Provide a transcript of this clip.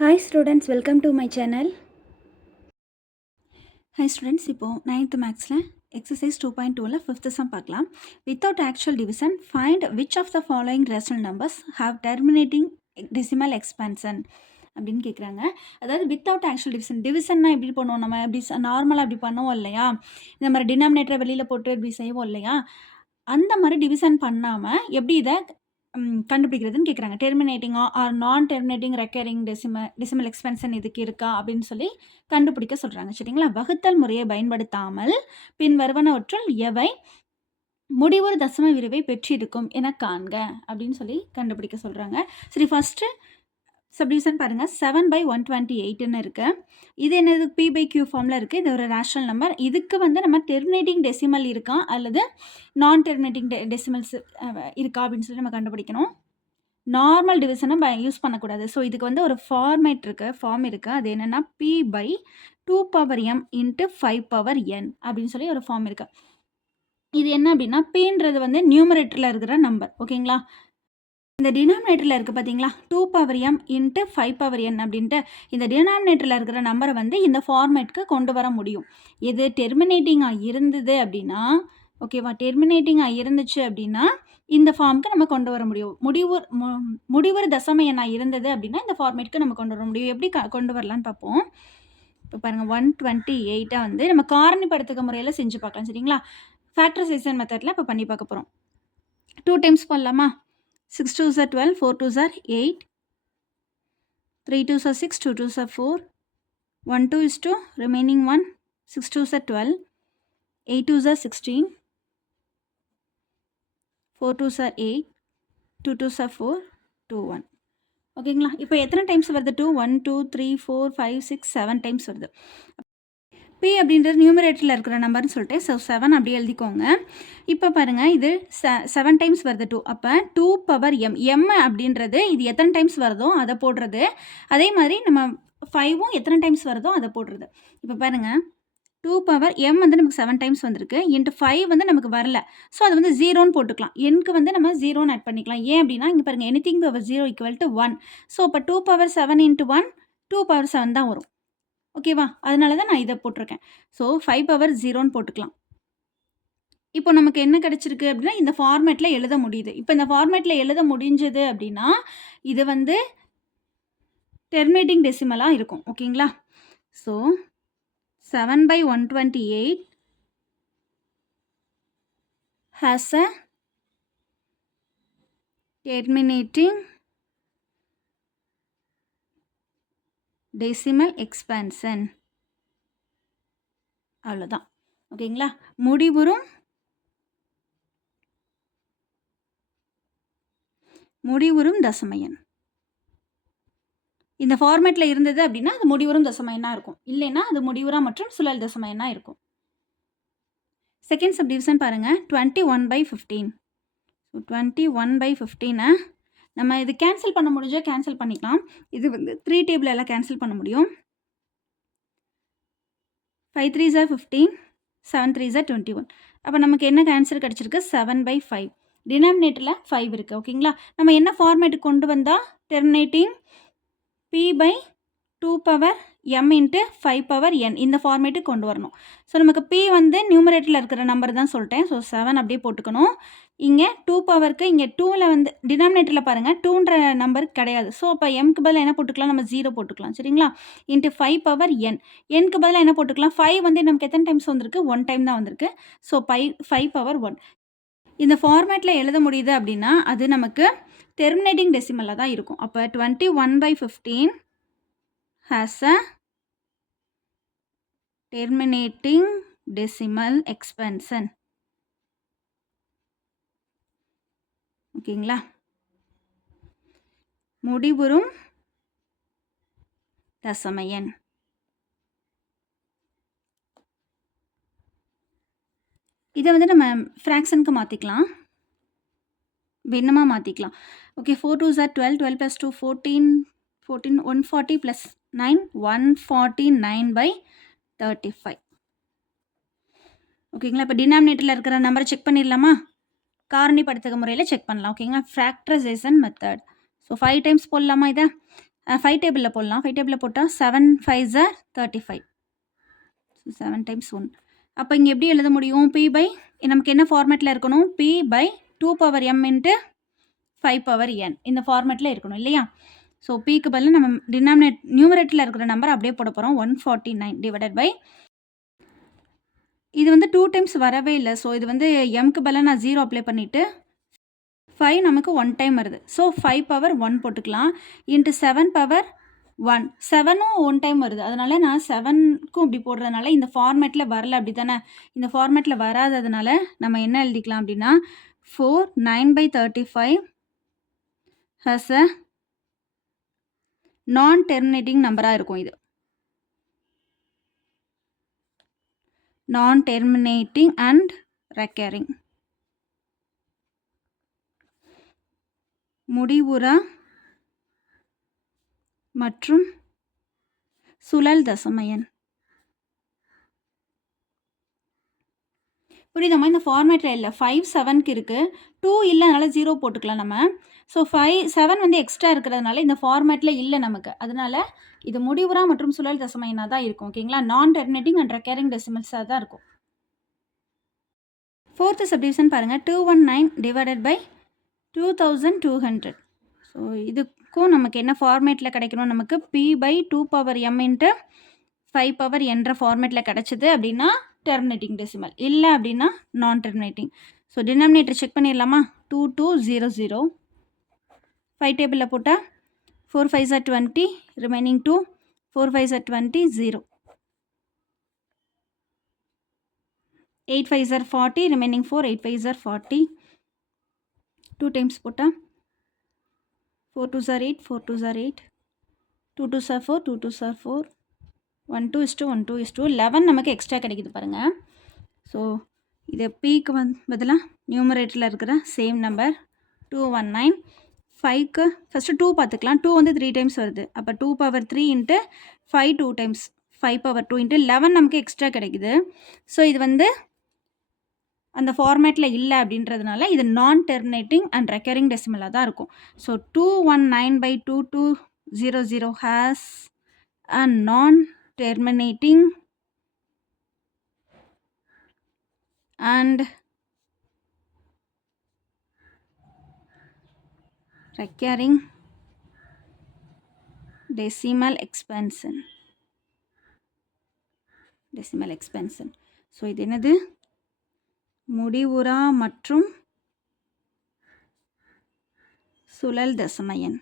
Hi students, welcome to my channel. Hi students, இப்போ 9th மேக்ஸில் exercise 2.2ல 5th some பார்க்கலாம். Without actual division, find which of the following rational numbers have terminating decimal expansion அப்படின்னு கேட்குறாங்க. அதாவது without actual டிவிஷன்னா எப்படி பண்ணுவோம், நம்ம எப்படி நார்மலாக அப்படி பண்ணுவோம் இல்லையா, இந்த மாதிரி டினாமினேட்டரை வெளியில் போட்டு இப்படி செய்வோம் இல்லையா, அந்த மாதிரி டிவிஷன் பண்ணாமல் எப்படி இதை கண்டுபிடிக்கிறதுன்னு கேட்குறாங்க. டெர்மினேட்டிங்கா or non terminating recurring decimal expansion இதுக்கு இருக்கா அப்படின்னு சொல்லி கண்டுபிடிக்க சொல்கிறாங்க. சரிங்களா? வகுத்தல் முறையை பயன்படுத்தாமல் பின் வருவனவற்றுள் எவை முடிவொரு தசம விரிவை பெற்றிருக்கும் என காண்க அப்படின்னு சொல்லி கண்டுபிடிக்க சொல்கிறாங்க. சரி, ஃபஸ்ட்டு சப்டிவிஷன் பாருங்கள். 7/128ன்னு இருக்குது. இது என்னது? P/Q ஃபார்மில் இருக்குது. இது ஒரு ரேஷனல் நம்பர். இதுக்கு வந்து நம்ம டெர்மினேட்டிங் டெசிமல் இருக்கா அல்லது நான் டெர்மினேட்டிங் டெசிமல்ஸ் இருக்கா அப்படின்னு சொல்லி நம்ம கண்டுபிடிக்கணும். நார்மல் டிவிஷனை யூஸ் பண்ணக்கூடாது. ஸோ இதுக்கு வந்து ஒரு ஃபார்ம் இருக்குது. அது என்னென்னா P/2m × 5n அப்படின்னு சொல்லி ஒரு ஃபார்ம் இருக்குது. இது என்ன அப்படின்னா, Pன்றது வந்து நியூமரேட்டரில் இருக்கிற நம்பர். ஓகேங்களா? இந்த டினாமினேட்டரில் இருக்குது பார்த்தீங்களா, 2m × 5n அப்படின்ட்டு இந்த டினாமினேட்டரில் இருக்கிற நம்பரை வந்து இந்த ஃபார்மேட்க்கு கொண்டு வர முடியும். இது டெர்மினேட்டிங்காக இருந்தது அப்படின்னா, ஓகேவா, டெர்மினேட்டிங்காக இருந்துச்சு அப்படின்னா இந்த ஃபார்முக்கு நம்ம கொண்டு வர முடியும். முடிவுறு தசம எண்ணாக இருந்தது அப்படின்னா இந்த ஃபார்மேட்க்கு நம்ம கொண்டு வர முடியும். எப்படி கொண்டு வரலான்னு பார்ப்போம். இப்போ பாருங்கள், 128 வந்து நம்ம காரணிப்படுத்துக முறையில் செஞ்சு பார்க்கலாம். சரிங்களா? ஃபேக்டரைசேஷன் மெத்தடில் இப்போ பண்ணி பார்க்க போகிறோம். 2 டைம்ஸ் பண்ணலாமா? 6 2s are 12, 4 2s are 8, 3 2s are 6, 2 2s are 4, 1 2 is 2, remaining 1, 6 2s are 12, 8 2s are 16, 4 2s are 8, 2 2s are 4, 2 1. ஓகேங்களா? இப்போ எத்தனை டைம்ஸ் வருது? 2 1 2 3 4 5 6 7 டைம்ஸ் வருது. P அப்படின்றது நியூமரேட்டரில் இருக்கிற நம்பர்னு சொல்லிட்டு ஸோ 7 அப்படியே எழுதிக்கோங்க. இப்போ பாருங்கள், இது 7 டைம்ஸ் வருது 2. அப்போ 2m அப்படின்றது இது எத்தனை டைம்ஸ் வருதோ அதை போடுறது. அதே மாதிரி நம்ம 5ம் எத்தனை டைம்ஸ் வருதோ அதை போடுறது. இப்போ பாருங்கள், 2m வந்து நமக்கு 7 டைம்ஸ் வந்திருக்கு. × 5 வந்து நமக்கு வரல. ஸோ அது வந்து 0ன்னு போட்டுக்கலாம். எண்ணுக்கு வந்து நம்ம 0ன்னு ஆட் பண்ணிக்கலாம். ஏன் அப்படின்னா இங்கே பாருங்கள், anything power 0 = 1. ஸோ இப்போ 2^7 × 1 2^7 தான் வரும். ஓகேவா? அதனால தான் நான் இதை போட்டிருக்கேன். ஸோ 5^0ன்னு போட்டுக்கலாம். இப்போ நமக்கு என்ன கிடச்சிருக்கு அப்படின்னா இந்த ஃபார்மேட்டில் எழுத முடியுது. இப்போ இந்த ஃபார்மேட்டில் எழுத முடிஞ்சது அப்படின்னா இது வந்து டெர்மினேட்டிங் டெசிமலாக இருக்கும். ஓகேங்களா? So 7/128 has a terminating decimal expansion. அவ்வளோதான். ஓகேங்களா? முடிவுறும் தசம எண் இந்த ஃபார்மேட்டில் இருந்தது அப்படின்னா அது முடிவுறும் தசம எண்ணாக இருக்கும். இல்லைன்னா அது முடிவுறா மற்றும் சுழல் தசம எண்ணாக இருக்கும். செகண்ட் சப்டிவிஷன் பாருங்கள், 21/15. 21/15 நம்ம இது கேன்சல் பண்ண முடிஞ்சால் கேன்சல் பண்ணிக்கலாம். இது வந்து 3 டேபிள் எல்லாம் கேன்சல் பண்ண முடியும். 5 3s are 15, 7 3s are 21. அப்போ நமக்கு என்ன ஆன்சர் கிடச்சிருக்கு? 7/5. டினாமினேட்டரில் 5 இருக்குது. ஓகேங்களா? நம்ம என்ன ஃபார்மேட்டுக்கு கொண்டு வந்தால் டெர்மினேட்டிங் P/2m × 5n இந்த ஃபார்மேட்டுக்கு கொண்டு வரணும். ஸோ நமக்கு P வந்து நியூமரேட்டரில் இருக்கிற நம்பர் தான் சொல்லிட்டேன். ஸோ 7 அப்படியே போட்டுக்கணும். இங்கே 2 இங்கே 2ல் வந்து டினாமினேட்டரில் பாருங்கள், 2ன்ற நம்பர் கிடையாது. ஸோ அப்போ mக்கு பதிலாக என்ன போட்டுக்கலாம்? நம்ம 0 போட்டுக்கலாம். சரிங்களா? × 5n nக்கு பதிலாக என்ன போட்டுக்கலாம்? 5 வந்து நமக்கு எத்தனை டைம்ஸ் வந்திருக்கு? 1 டைம் தான் வந்திருக்கு. ஸோ 5/1 இந்த ஃபார்மேட்டில் எழுத முடியுது அப்படின்னா அது நமக்கு டெர்மினேட்டிங் டெசிமலாக தான் இருக்கும். அப்போ 21/15 has a terminating decimal expansion. ஓகேங்களா? முடிவுறும் தசம எண். இதை வந்து நம்ம ஃப்ராக்ஷனுக்கு மாற்றிக்கலாம், பின்னமாக மாற்றிக்கலாம். Okay, 4 2s are 12, 12 + 2 14, 140 + 9 149/35. ஓகேங்களா? இப்போ டினாமினேட்டரில் இருக்கிற நம்பரை செக் பண்ணிடலாமா? காரணிப்படுத்துக முறையில் செக் பண்ணலாம். ஓகேங்களா? Factorisation method. ஸோ 5 டைம்ஸ் போடலாமா? இதை 5 டேபிளில் போடலாம். 5 டேபிளில் போட்டால் 7 5s are 35. So 7 times 1. அப்போ இங்கே எப்படி எழுத முடியும்? P by நமக்கு என்ன ஃபார்மேட்டில் இருக்கணும்? P by 2 power m into 5 power n இந்த ஃபார்மேட்டில் இருக்கணும் இல்லையா? ஸோ Pக்கு பதில் நம்ம நியூமரேட்டரில் இருக்கிற நம்பர் அப்படியே போட போகிறோம். 149 டிவைடட் பை இது வந்து 2 டைம்ஸ் வரவே இல்லை. ஸோ இது வந்து எம்க்கு பதிலாக நான் 0 அப்ளை பண்ணிவிட்டு 5 நமக்கு 1 டைம் வருது. ஸோ 5 பவர் 1 போட்டுக்கலாம். இன்ட்டு 7 பவர் 1 7ம் 1 டைம் வருது. அதனால் நான் 7க்கும் இப்படி போடுறதுனால இந்த ஃபார்மேட்டில் வரல அப்படி தானே. இந்த ஃபார்மேட்டில் வராததுனால நம்ம என்ன எழுதிக்கலாம் அப்படின்னா 4 9/35 ஹஸ் அ நான் டெர்மினேட்டிங் நம்பராக இருக்கும். இது நான் டெர்மினேட்டிங் அண்ட் ரெக்கரிங் முடிவுறா மற்றும் சுழல் தசம எண். புரியுதம்மா? இந்த ஃபார்மேட்டில் இல்லை. 5 7க்கு இருக்குது, 2 இல்லை, அதனால் 0 போட்டுக்கலாம் நம்ம. ஸோ 7 வந்து எக்ஸ்ட்ரா இருக்கிறதுனால இந்த ஃபார்மேட்டில் இல்லை நமக்கு. அதனால் இது முடிவுறா மற்றும் சுழல் தசம எண்ணாக தான் இருக்கும். ஓகேங்களா? நான் டெர்மினேட்டிங் அண்ட் ரெக்கரிங் டெசிமல்ஸாக தான் இருக்கும். 4th சப்டிவிஷன் பாருங்கள். 219 டிவைடட் பை 2200. ஸோ இதுக்கும் நமக்கு என்ன ஃபார்மேட்டில் கிடைக்கணும்? நமக்கு P by 2 power m into 5 power என்ற ஃபார்மேட்டில் கிடச்சிது அப்படின்னா டெர்மினேட்டிங் டெசிமல், இல்லை அப்படின்னா நான் டெர்மினேட்டிங். ஸோ டினாமினேட்டர் செக் பண்ணிடலாமா? 2200 5 டேபிளில் போட்டால் 4 5s are 20, remaining 2 4 5s are 20 0 8 5s are 40, remaining 4 8 5s are 40. 2 times போட்டால் 4 2s are 8 4 2s are 8 2 2s are 4 2 2s are 4 1 2 1 2 11 நமக்கு எக்ஸ்ட்ரா கிடைக்குது பாருங்கள். ஸோ இது Pக்கு பதிலாக நியூமரேட்டரில் இருக்கிற சேம் நம்பர் 219. 5க்கு ஃபஸ்ட்டு 2 பார்த்துக்கலாம். 2 வந்து 3 டைம்ஸ் வருது. அப்போ 2 power 3 into 5 2 times 5 power 2 into 11 நமக்கு எக்ஸ்ட்ரா கிடைக்குது. ஸோ இது வந்து அந்த ஃபார்மேட்டில் இல்லை அப்படின்றதுனால இது நான் டெர்மினேட்டிங் அண்ட் ரெக்கரிங் டெசிமலாக தான் இருக்கும். ஸோ 219/2200 ஹேஸ் அ நான் terminating and recurring decimal expansion. So இது என்னது? முடிவுறா மற்றும் சுழல் தசம எண்.